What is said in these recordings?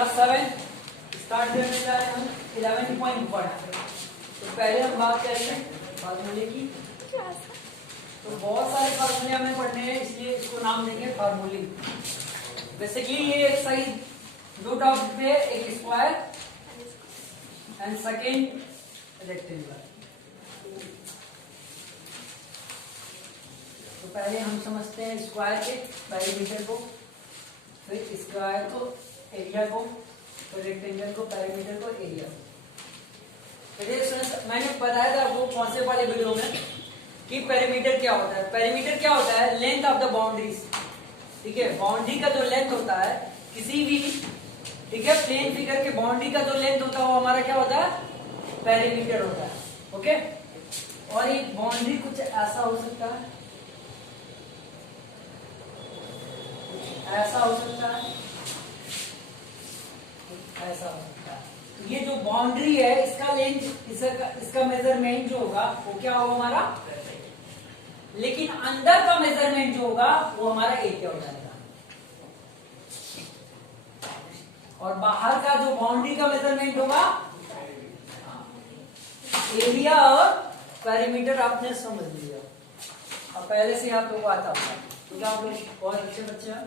Class 7 start करने जा रहे हैं हम 11.1। तो पहले हम बात करेंगे फार्मूले की। तो बहुत सारे फार्मूले हमें पढ़ने हैं, इसलिए इसको नाम देंगे फार्मूले। बेसिकली ये एक्सरसाइज दो टॉपिक पे, एक स्क्वायर एंड सेकेंड रेक्टेंगुलर। तो पहले हम समझते हैं स्क्वायर के पेरीमीटर को, फिर स्क्वायर को एरिया को, फिर रेक्टेंगल को पेरीमीटर को एरिया। मैंने बताया था आपको कौन से वाले वीडियो में कि पेरीमीटर क्या होता है। पेरीमीटर क्या होता है? Length of the boundaries. ठीक है, बाउंड्री का जो लेंथ होता है किसी भी, ठीक है, प्लेन फिगर के बाउंड्री का जो लेंथ होता है वो हमारा क्या होता है? पेरीमीटर होता है। ओके, और एक बाउंड्री कुछ ऐसा हो सकता है, ऐसा हो सकता है, ऐसा हो सकता है। तो ये जो बाउंड्री है इसका लेंथ, इसका मेजरमेंट जो होगा वो क्या होगा हमारा, लेकिन अंदर का मेजरमेंट जो होगा वो हमारा एरिया हो जाएगा। और बाहर का जो बाउंड्री का मेजरमेंट होगा एरिया और पेरीमीटर आपने समझ लिया। अब पहले से आप लोग आता होगा, तो आप लोग बहुत अच्छे बच्चे हैं।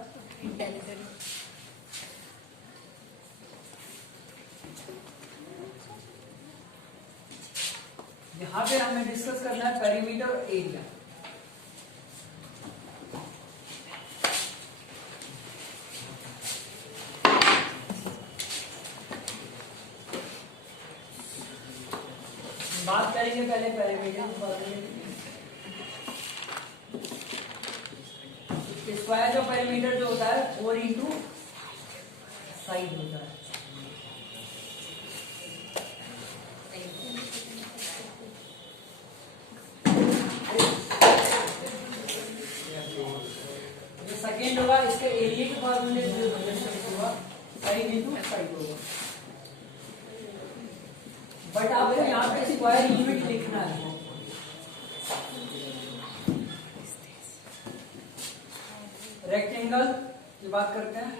यहाँ पे हमें डिस्कस करना है पेरीमीटर और एरिया। बात करेंगे पहले पेरीमीटर। स्क्वायर जो पेरीमीटर जो होता है 4 इंटू साइड होता है। ये सेकेंड होगा, इसके एरिया के फॉर्मूले होगा साइड इंटू साइड होगा। बट आपको यहाँ पे स्क्वायर यूनिट लिखना है। रेक्टेंगल की बात करते हैं,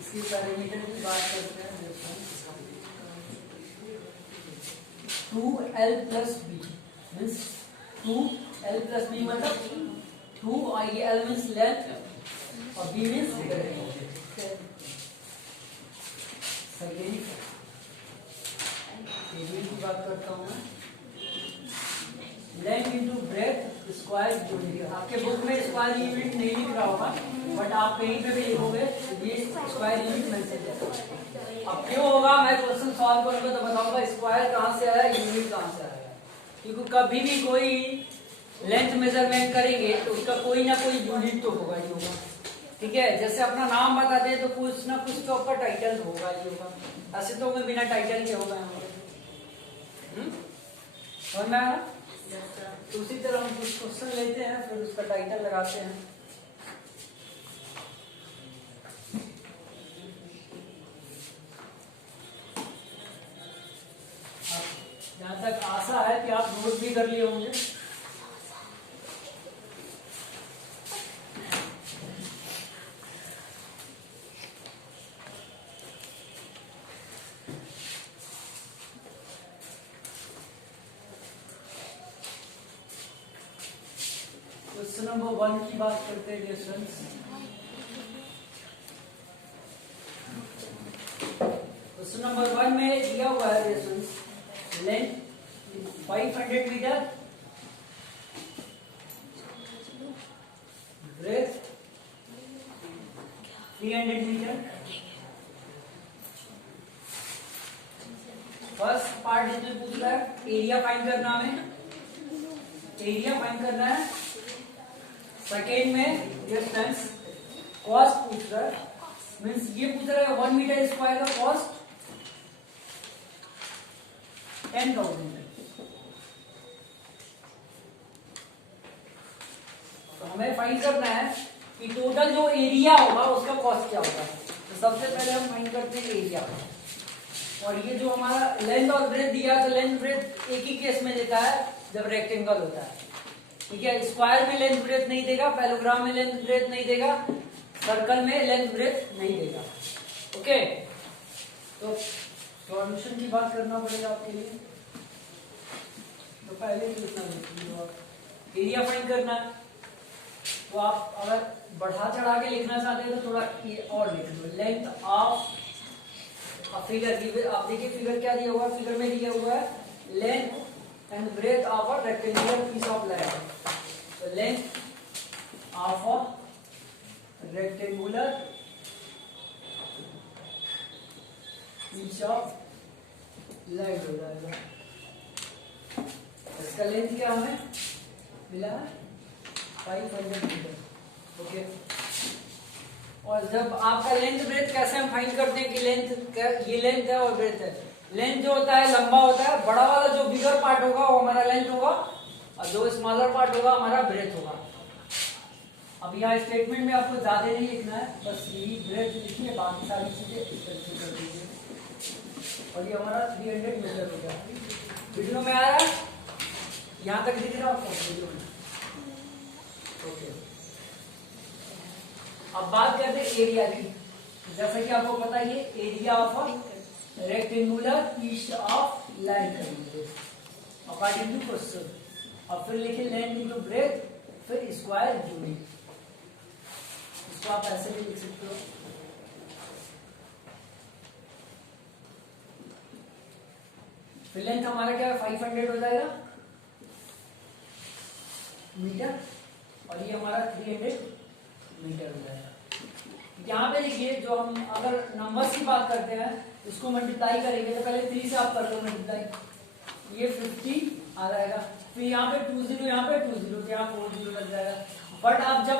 इसकी पेरीमीटर की बात करते हैं। 2l plus b means 2l plus b मतलब 2 और ये l मीन्स लेंथ और b मीन्स सेकेंड। एरिया की बात करता हूँ मैं, length into breadth square unit. आपके बुक में स्क्वायर यूनिट नहीं लिख रहा होगा, बट आप कहीं पे भी लिखोगे ये स्क्वायर यूनिट मैसेज है। अब क्यों होगा, मैं क्वेश्चन सॉल्व करूंगा तो बताऊंगा स्क्वायर कहाँ से आया, यूनिट कहाँ से आया। क्योंकि कभी भी कोई लेंथ मेजरमेंट करेंगे तो उसका कोई ना कोई यूनिट तो होगा ही होगा। ठीक है, जैसे अपना नाम बताते हैं तो कुछ ना कुछ तो आपका टाइटल होगा ही होगा। ऐसे तो मैं बिना टाइटल के होगा समझ में आया। तो उसी तरह हम कुछ क्वेश्चन लेते हैं, फिर उसका टाइटल लगाते हैं। यहाँ तक आशा है कि आप नोट भी कर लिए होंगे। क्वेश्चन नंबर 1 की बात करते हैं डिस्टेंस। क्वेश्चन नंबर 1 में दिया हुआ है distance length 500 metre, breadth 300 metre. First part जिसमें पूछ रहा है एरिया फाइंड करना, हमें एरिया फाइंड करना है। सेकेंड में डिस्टेंस कॉस्ट पूछ रहा है, मीन्स ये पूछ रहा है 1 मीटर स्क्वायर का कॉस्ट 10,000 है। तो हमें फाइंड करना है कि टोटल जो एरिया होगा उसका कॉस्ट क्या होगा। तो सबसे पहले हम फाइंड करते हैं एरिया। और ये जो हमारा लेंथ और ब्रेथ दिया, तो लेंथ ब्रेथ एक ही केस में देता है जब रेक्टेंगल होता है। ठीक है, स्क्वायर में लेंथ ब्रेथ नहीं देगा, पैराग्राम में लेंथ ब्रेथ नहीं देगा, सर्कल में लेंथ ब्रेथ नहीं देगा। ओके, तो सॉल्यूशन की बात करना पड़ेगा आपके लिए। तो पहले तो इतना एरिया फाइंड करना है। तो आप अगर बढ़ा चढ़ा के लिखना चाहते हैं तो थोड़ा और लिख लो, लेंथ ऑफ फिगर की। आप देखिए फिगर क्या दिया हुआ है, फिगर में दिया हुआ है length and breadth of a rectangular piece of land. तो length of a rectangular piece of land हो जाएगा। इसका लेंथ क्या हमें मिला है 500 मीटर। ओके, और जब आपका लेंथ ब्रेथ कैसे हम फाइंड करते हैं कि लेंथ, ये लेंथ है और ब्रेथ है। लेंथ जो होता है लंबा होता है, बड़ा वाला जो बिगर पार्ट होगा वो हमारा लेंथ होगा और जो स्मॉलर पार्ट होगा हमारा ब्रेथ होगा। अब यहाँ स्टेटमेंट में आपको ज्यादा नहीं लिखना है, बस यही ब्रेथ लिखिए, बाकी सारी चीजें कर दीजिए। और ये हमारा 300 मीटर हो गया। वीडियो में आ रहा है, यहाँ तक दिख रहा है आपको वीडियो में? ओके, अब बात करते हैं एरिया की। जैसा कि आपको पता है ये area of rectangular piece of land करेंगे अकॉर्डिंग टू क्वेश्चन। अब फिर लिखे लेंथ इनटू ब्रेथ, फिर स्क्वायर यूनिट। इसको आप ऐसे भी लिख सकते हो। फिर लेंथ हमारा क्या है 500 हो जाएगा मीटर, और ये हमारा 300 मीटर हो जाएगा। यहाँ पे देखिए, जो हम अगर नंबर्स की बात करते हैं इसको मल्टीप्लाई करेंगे तो पहले 3 से आप कर लो मल्टीप्लाई, ये 50 आ जाएगा। फिर यहाँ पे 20, यहाँ पे 20, तो यहाँ 40 लग जाएगा। बट आप जब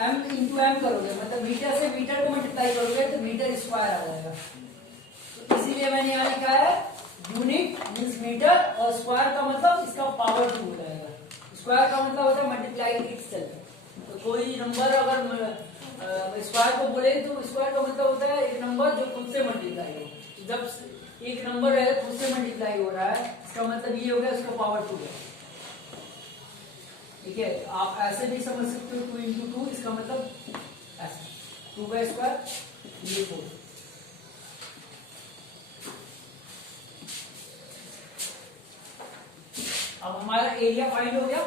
m इंटू एम करोगे, मतलब मीटर से मीटर को मल्टीप्लाई करोगे तो मीटर स्क्वायर आ जाएगा। तो इसीलिए मैंने यहाँ लिखा है यूनिट मीन्स मीटर, और स्क्वायर का मतलब इसका पावर 2 हो जाएगा। स्क्वायर का मतलब होता है मल्टीप्लाई इटसेल्फ। तो कोई नंबर अगर स्क्वायर को बोले तो स्क्वायर का मतलब होता है एक नंबर जो खुद से मल्टीप्लाई हो। जब एक नंबर है खुद से मल्टीप्लाई हो रहा है, इसका मतलब ये हो गया उसका पावर 2 है। ठीक है, आप ऐसे भी समझ सकते हो 2 इंटू 2, इसका मतलब ऐसे 2 का स्क्वायर, ये 4। अब हमारा एरिया फाइंड हो गया।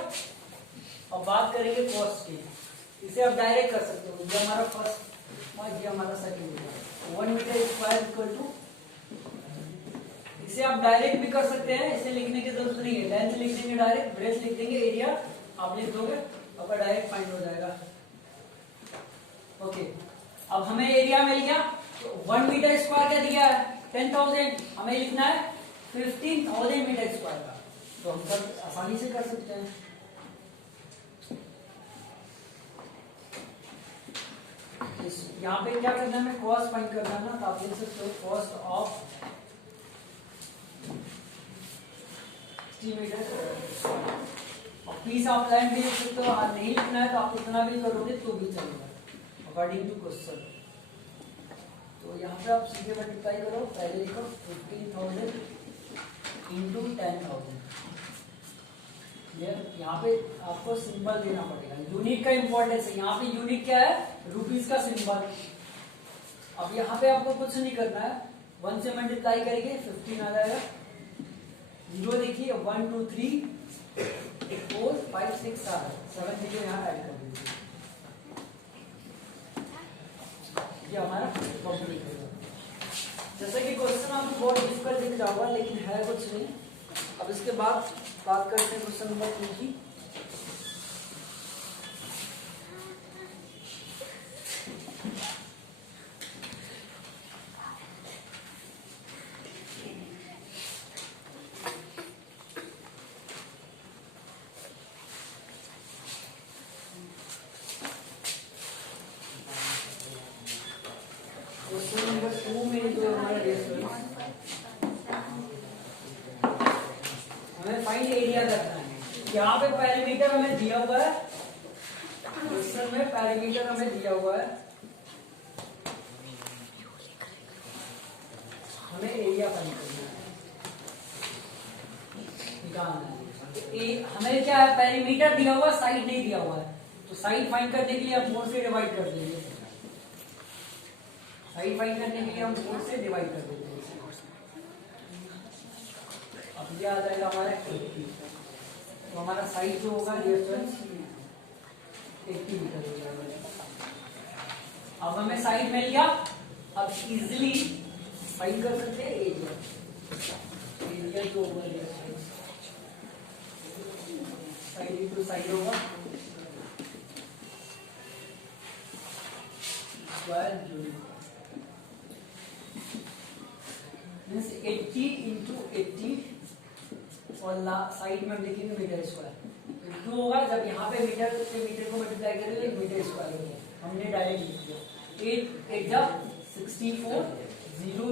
अब बात करेंगे कॉस्ट की। इसे आप डायरेक्ट कर सकते हो, ये हमारा फर्स्ट और ये हमारा सेकंड है। 1 मीटर स्क्वायर इक्वल टू, इसे आप डायरेक्ट भी कर सकते हैं, इसे लिखने की जरूरत नहीं है। लेंथ लिख देंगे डायरेक्ट, ब्रेथ लिख देंगे, एरिया आप लिख दोगे, आपका डायरेक्ट फाइंड हो जाएगा। ओके, अब हमें एरिया मिल गया। तो 1 मीटर स्क्वायर क्या दिया है 10,000, हमें लिखना है 15,000 मीटर स्क्वायर का। तो हम सब आसानी से कर सकते हैं। यहाँ पे क्या करना है, कॉस्ट फाइंड करना है ना, तो आप लिख सकते हो cost of metre. Piece of land भी लिख सकते हो, नहीं लिखना है तो आप इतना भी करोगे तो भी चलेगा अकॉर्डिंग टू क्वेश्चन। तो यहाँ पे आप सीधे मल्टीप्लाई करो, पहले लिखो 15,000 इंटू 10,000। यहाँ पे आपको सिंबल देना पड़ेगा, यूनिट का इंपॉर्टेंस है। यहाँ पे यूनिट क्या है, रुपीस का सिंबल। अब यहाँ पे आपको कुछ नहीं करना है, 1 से मल्टीप्लाई करेंगे 15 आ जाएगा। 0 देखिए 1 2 3 4 5 6 7 जीरो यहाँ ऐड कर दीजिए। ये हमारा कंप्लीट होगा। जैसे कि क्वेश्चन आपको बहुत डिफिकल्ट दिख रहा होगा, लेकिन है कुछ नहीं। अब इसके बाद बात करते हैं क्वेश्चन नंबर 2 की। क्वेश्चन नंबर 2 में जो हमारा हमें फाइंड एरिया करना है। यहाँ पे पैरामीटर हमें दिया हुआ है, क्वेश्चन में पैरामीटर हमें दिया हुआ है, हमें एरिया फाइंड करना है। हमें क्या है, पैरामीटर दिया हुआ, साइड नहीं दिया हुआ है। तो साइड फाइंड करने के लिए आप 4 से डिवाइड कर देंगे। साइड फाइंड करने के लिए हम 4 से डिवाइड कर देते हैं। अब ये आ जाएगा हमारा 80, तो हमारा साइड जो होगा डिस्टेंस 80 मीटर हो जाएगा। अब हमें साइड मिल गया, अब इजिली फाइंड कर सकते हैं एरिया। एरिया जो होगा साइड टू साइड होगा स्क्वायर मीन्स 80 इंटू 80 और साइड में हम लिखेंगे मीटर स्क्वायर। क्यों होगा, जब यहाँ पे मीटर से मीटर को मल्टीप्लाई करेंगे मीटर स्क्वायर होगा, हमने डायरेक्ट लिख दिया। 8 8 जा 64 0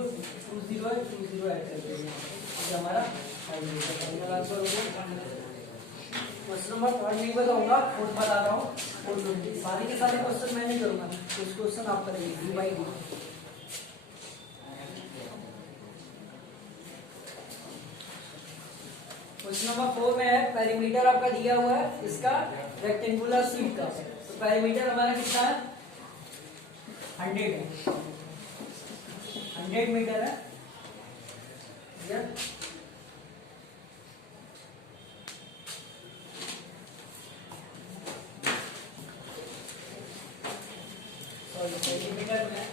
2 0 है 2 0 ऐड कर देंगे, ये हमारा फाइनल आंसर हो गया। क्वेश्चन नंबर 3 नहीं बताऊंगा, फोर्थ बता रहा हूँ। सारे के सारे क्वेश्चन मैं नहीं करूंगा, कुछ क्वेश्चन आप करेंगे D by D. Question number 4 में है पेरीमीटर आपका दिया हुआ है इसका रेक्टेंगुलर शीट का। तो पेरीमीटर हमारा कितना है 100 है, 100 मीटर है। सेंटीमीटर में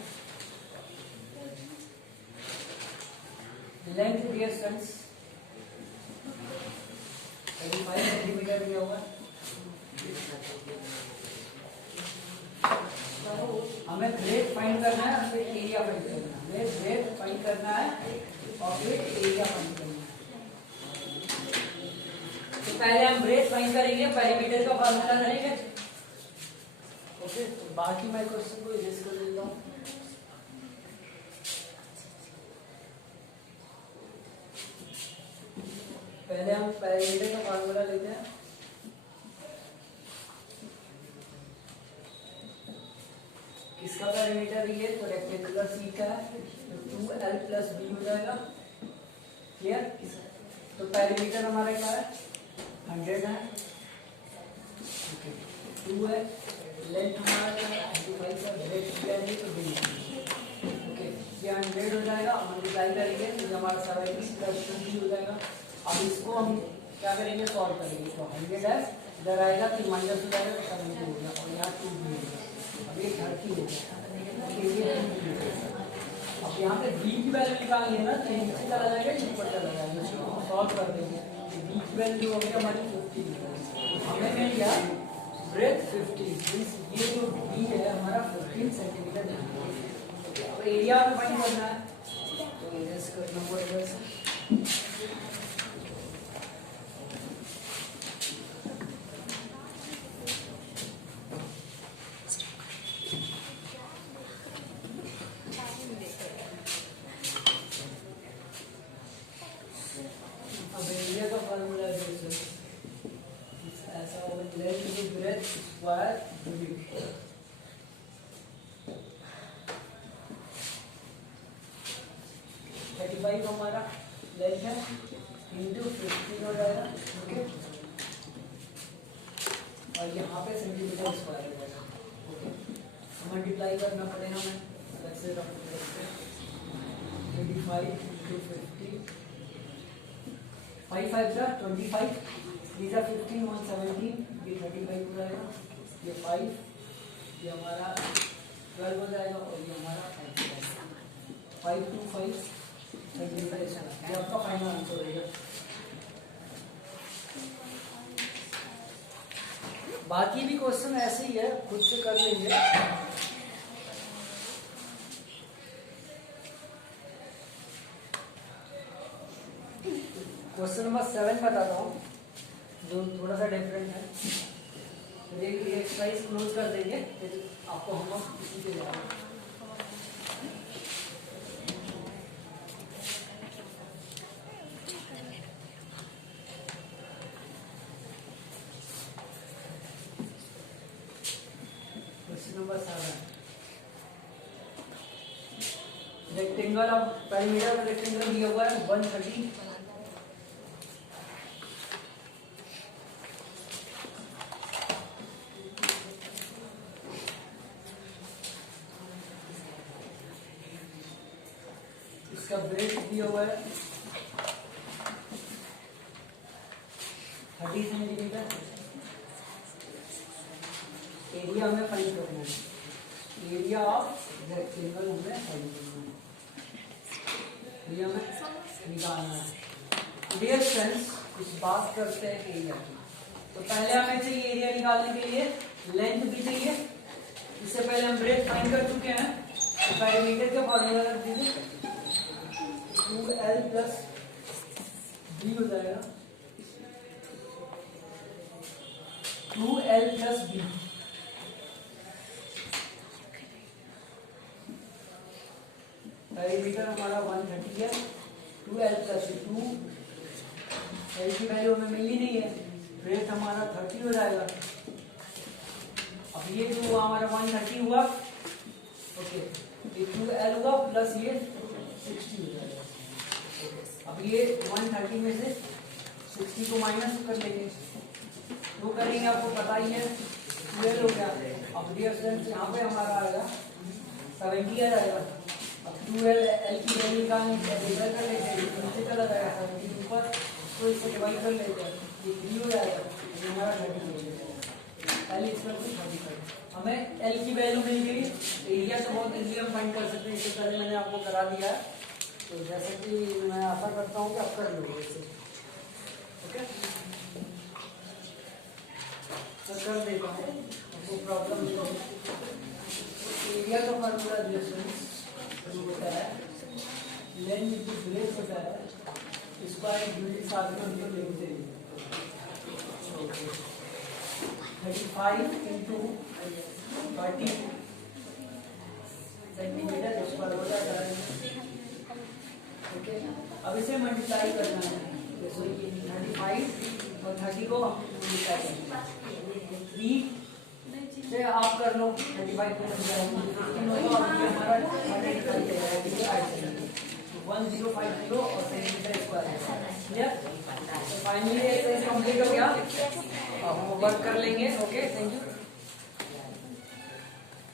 लेंथ डिस्टेंस 35 सेंटीमीटर दिया हुआ। हमें ब्रेथ फाइंड करना है, फिर एरिया फाइंड करना है। हमें ब्रेथ फाइंड करना है और फिर एरिया फाइंड करना है। तो पहले हम ब्रेथ फाइंड करेंगे, पेरीमीटर का फॉर्मूला करेंगे। ओके, तो बाकी मैं क्वेश्चन को इरेज कर देता हूँ। पहले हम पेरीमीटर का फॉर्मूला लेते हैं। किसका पेरीमीटर ये तो रेक्टेंगुलर शीट का है, तो 2l + b हो जाएगा। क्लियर? तो पेरीमीटर हमारा क्या है 100 है, 2 है, लेंथ हमारा क्या है 25 है, ब्रेथ क्या है तो 20। ओके, ये 100 हो जाएगा, मल्टीप्लाई करेंगे तो हमारा 70 + 20 हो जाएगा। अब इसको हम क्या करेंगे सॉल्व करेंगे, तो 100 है इधर आएगा तो माइनस हो जाएगा तो 70 हो गया और यहाँ 2 भी होगा। अब ये 30 हो गया। अब यहाँ पे b की वैल्यू निकालनी है ना, तो नीचे चला जाएगा ऊपर चला जाएगा, इसको सॉल्व कर देंगे। b की वैल्यू हो गई हमारी 50, हमें मिल गया ब्रेथ 50 मींस ये जो b है हमारा 15 सेंटीमीटर। अब एरिया में फाइंड करना है, तो इरेज करना पड़ेगा इसे। अब एरिया का फॉर्मूला ऐसा होगा length to breadth square unit. 35 हमारा लेंथ है इंटू 15 हो जाएगा। ओके, और यहाँ पे सेंटीमीटर स्क्वायर हो जाएगा। ओके, मल्टीप्लाई करना पड़ेगा हमें अलग से 25 इंटू 50 5 5 जा 25, 3 जा 15 117, ये 35 हो जाएगा, ये 5, ये हमारा 12 हो जाएगा और ये हमारा 5 हो जाएगा। 5 to 5 सेंटीमीटर, ये आपका फाइनल आंसर रहेगा। बाकी भी क्वेश्चन ऐसे ही है, खुद से कर लेंगे। क्वेश्चन नंबर 7 बताता हूँ, जो थोड़ा सा डिफरेंट है। तो ये एक्सरसाइज क्लोज कर देंगे, फिर आपको हम इसी पे जाएंगे। Question number 7, rectangle of perimeter का रेक्टेंगल दिया हुआ है 130, इसका ब्रेथ दिया हुआ है 30 सेंटीमीटर। एरिया हमें फाइंड करना है, एरिया ऑफ रेक्टेंगल हमें फाइंड करना है, एरिया में निकालना है। डियर फ्रेंड्स, कुछ बात करते हैं एरिया की। तो पहले हमें चाहिए एरिया निकालने के लिए लेंथ भी चाहिए। इससे पहले हम ब्रेथ फाइंड कर चुके हैं। तो पेरीमीटर का फॉर्मूला रख दीजिए, 2l प्लस b हो जाएगा, 2l प्लस b। पेरीमीटर हमारा 130 है, 2l प्लस 2, l की वैल्यू हमें मिली नहीं है, ब्रेथ हमारा 30 हो जाएगा। अब ये जो हुआ हमारा 130 हुआ, ओके, ये 2l हुआ प्लस ये 60 हो जाएगा। अब ये 130 में से 60 को माइनस कर लेंगे, तो करेंगे आपको पता ही है 12 हो गया। अब डियर फ्रेंड्स यहाँ पे हमारा आएगा 70 आ जाएगा। अब 2l की वैल्यू निकालनी है, डिवाइड कर लेते हैं, नीचे चला जाएगा 70 ऊपर, तो इसको डिवाइड कर लेते हैं, ये 3 हो जाएगा, ये हमारा 30 हो जाएगा। L equal to 35। हमें L की वैल्यू मिल गई। एरिया तो बहुत इजीली हम फाइंड कर सकते हैं, इससे पहले मैंने आपको करा दिया है। तो जैसे कि मैं आशा करता हूँ कि आप कर लोगे इसे, ओके। मैं कर देता हूँ, आपको प्रॉब्लम नहीं होगी। एरिया का फॉर्मूला जो होता है लेंथ इंटू ब्रेथ होता है, स्क्वायर यूनिट साथ में उनको लिख देंगे। 35 इंटू 30 सेंटीमीटर स्क्वायर हो जाएगा, ओके। अब इसे मल्टीप्लाई करना है, जैसे कि 35 और 30 को मल्टीप्लाई करना है, 3 से आप कर लो, 35 को हमारा 1050 और सेंटीमीटर स्क्वायर है। फाइनली कंप्लीट हो गया, हम वर्क कर लेंगे, ओके, थैंक यू।